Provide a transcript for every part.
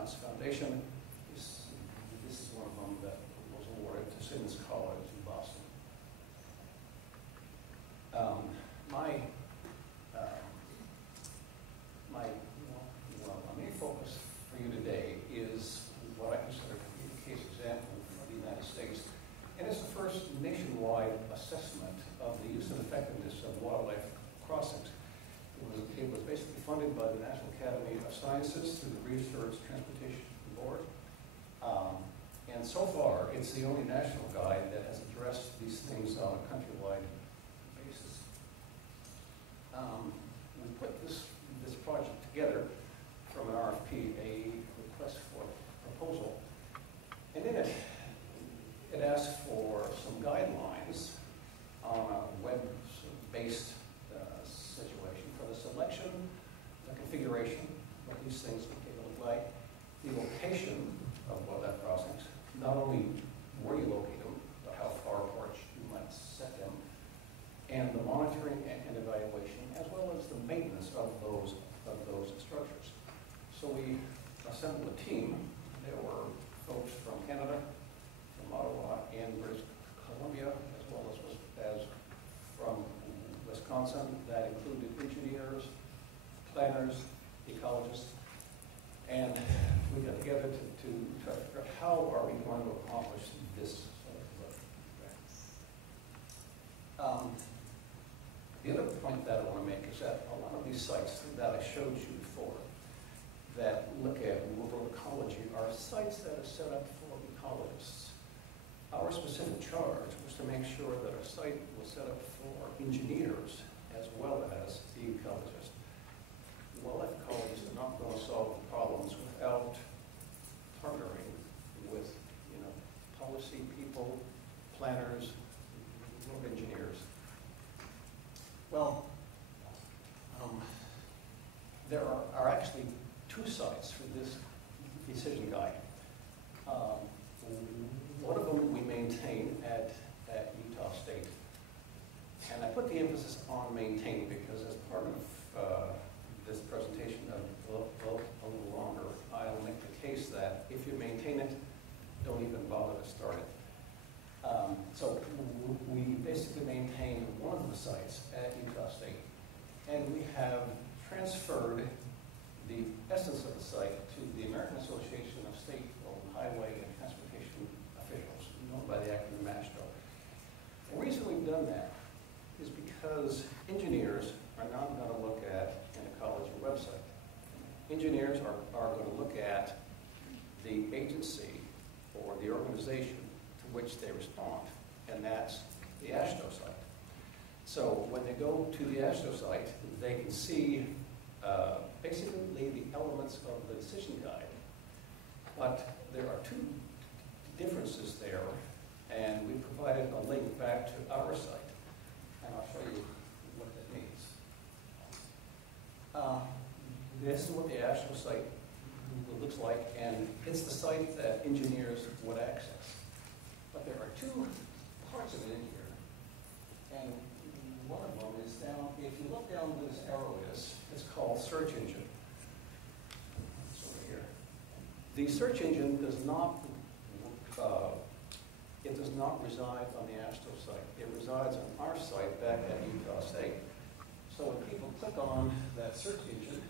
Science Foundation. This is one of them that was awarded to Simmons College in Boston. My main focus for you today is what I consider to be the case example of the United States. And it's the first nationwide assessment of the use and effectiveness of wildlife crossings. It was basically funded by the National Academy of Sciences through the Research Transportation Board. And so far, it's the only national guide that has addressed these things on a countrywide basis. We put this project together from an RFP, a request for proposal. And in it, it asks for some guidelines on a web-based situation for the selection, the configuration, what these things would look like, the location of wildlife crossings, not only where you locate them, but how far apart you might set them, and the monitoring and evaluation, as well as the maintenance of those structures. So we assembled a team. There were folks from Canada, from Ottawa, and British Columbia, as well as from Wisconsin. That included engineers, planners, ecologists, and we got together to try to figure out how are we going to accomplish this sort of work. The other point that I want to make is that a lot of these sites that I showed you before that look at rural ecology are sites that are set up for ecologists. Our specific charge was to make sure that our site was set up for engineers as well as the ecologists. Wildlife ecologists are not going to solve the problems without partnering with, policy people, planners, road engineers. Well, there are actually two sites for this decision guide. One of them we maintain at Utah State. And I put the emphasis on maintain because as part of this presentation a little longer, I'll make the case that if you maintain it, don't even bother to start it. So we basically maintain one of the sites at Utah State. And we have transferred the essence of the site to the American Association of State-Owned Highway and Transportation Officials, known by the acronym AASHTO. The reason we've done that is because engineers are not going to look at an ecology website. Engineers are going to look at the agency or the organization to which they respond, and that's the AASHTO site. So when they go to the AASHTO site, they can see basically the elements of the decision guide. But there are two differences there, and we provided a link back to our site, and I'll show you what that means. This is what the AASHTO site looks like, and it's the site that engineers would access. But there are two parts of it in here, and one of them is down, if you look down where this arrow is, it's called search engine. It's over here. The search engine does not, it does not reside on the AASHTO site. It resides on our site back at Utah State. So when people click on that search engine,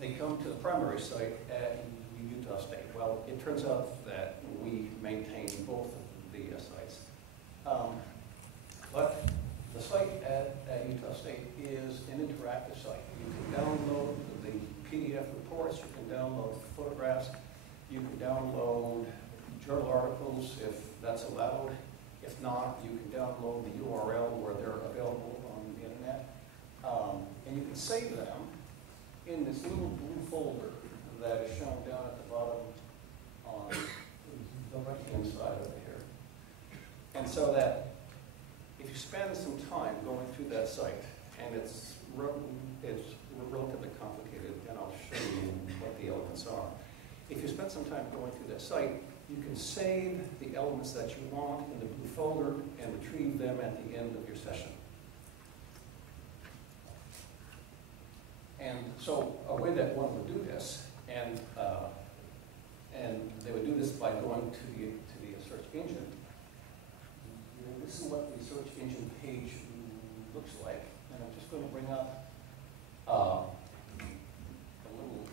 they come to the primary site at Utah State. Well, it turns out that we maintain both of the sites. But the site at Utah State is an interactive site. You can download the PDF reports, you can download photographs, you can download journal articles if that's allowed. If not, you can download the URL where they're available on the internet. And you can save them in this little blue folder that is shown down at the bottom on the right-hand side over here. And so that if you spend some time going through that site, and it's relatively complicated, and I'll show you what the elements are. If you spend some time going through that site, you can save the elements that you want in the blue folder and retrieve them at the end of your session. And so a way that one would do this, and they would do this by going to the search engine. This is what the search engine page looks like, and I'm just going to bring up a little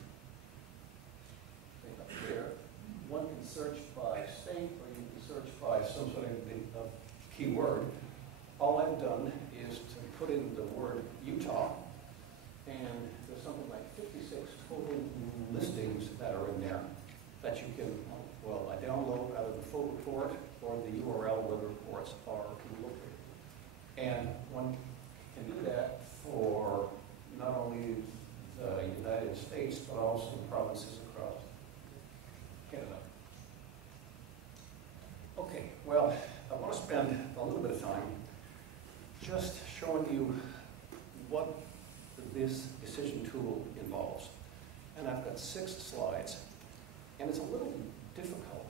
thing up here. One can search by state, or you can search by some sort of keyword. All I've done is to put in the word Utah, and there's something like 56 total listings that are in there that you can, well, I download either the full report or the URL where the reports are located. And one can do that for not only the United States, but also provinces across Canada. Okay, well, I want to spend a little bit of time just showing you what this decision tool involves. And I've got 6 slides, and it's a little difficult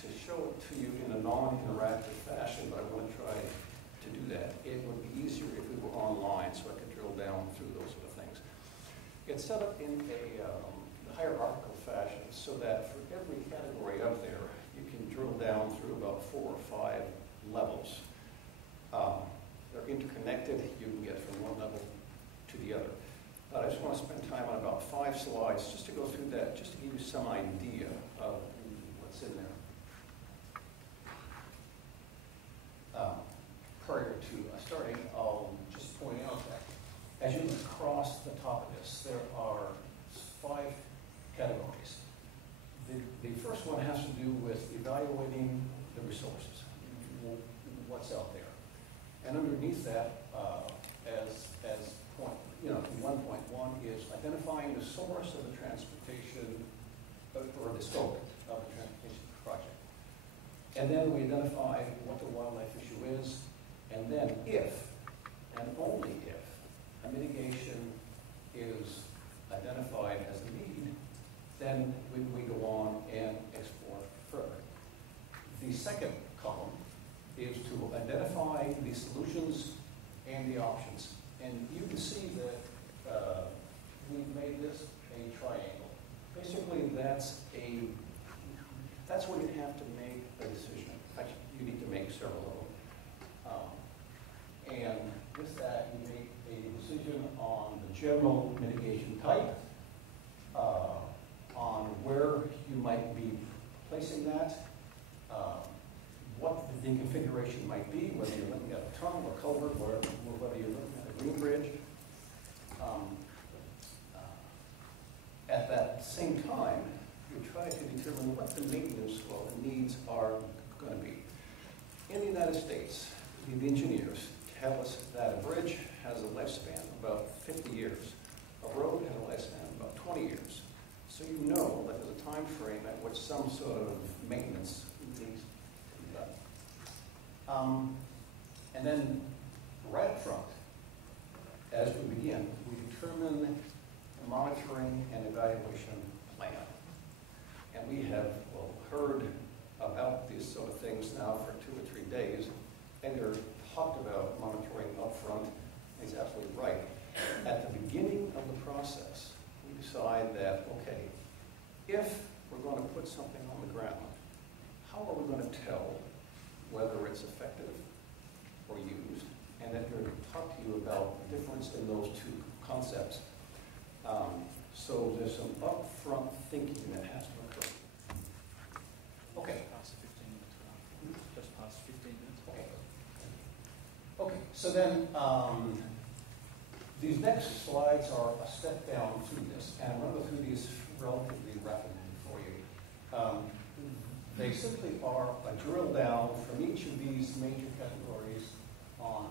to show it to you in a non-interactive fashion, but I want to try to do that. It would be easier if we were online, so I could drill down through those sort of things. It's set up in a hierarchical fashion, so that for every category up there, you can drill down through about 4 or 5 levels. They're interconnected. You can get from one level to the other. But I just want to spend time on about 5 slides just to go through that, just to give you some idea of what's in there. Prior to starting, I'll just point out that as you look across the top of this, there are 5 categories. The first one has to do with evaluating the resources, what's out there. And underneath that, as point, 1.1 is identifying the source of the transportation, or the scope of the transportation project. And then we identify what the wildlife issue is, and then if, and only if, a mitigation is identified as a need, then we go on and explore further. The second column is to identify the solutions and the options. And you can see that we've made this a triangle. Basically, that's where you have to make a decision. Actually, you need to make several of them. And with that, you make a decision on the general mitigation type, on where you might be placing that, what the configuration might be, whether you're looking at a tunnel or culvert, or whether you're looking at a green bridge. At that same time, you try to determine what the maintenance or the needs are going to be. In the United States, the engineers tell us that a bridge has a lifespan of about 50 years. A road has a lifespan of about 20 years. So you know that there's a time frame at which some sort of maintenance needs to be done. And then right up front, as we begin, we determine a monitoring and evaluation plan. And we have heard about these sort of things now for 2 or 3 days. Edgar talked about monitoring up front. He's absolutely right. At the beginning of the process, we decide that, okay, if we're going to put something on the ground, how are we going to tell whether it's effective or used? And then we're going to talk to you about the difference in those 2 concepts. So there's some upfront thinking that has to occur. Okay. Past 15 minutes. Just past 15 minutes. Okay. Okay. So then these next slides are a step down through this, and I'm going to go through these relatively rapidly for you. They simply are a drill down from each of these major categories on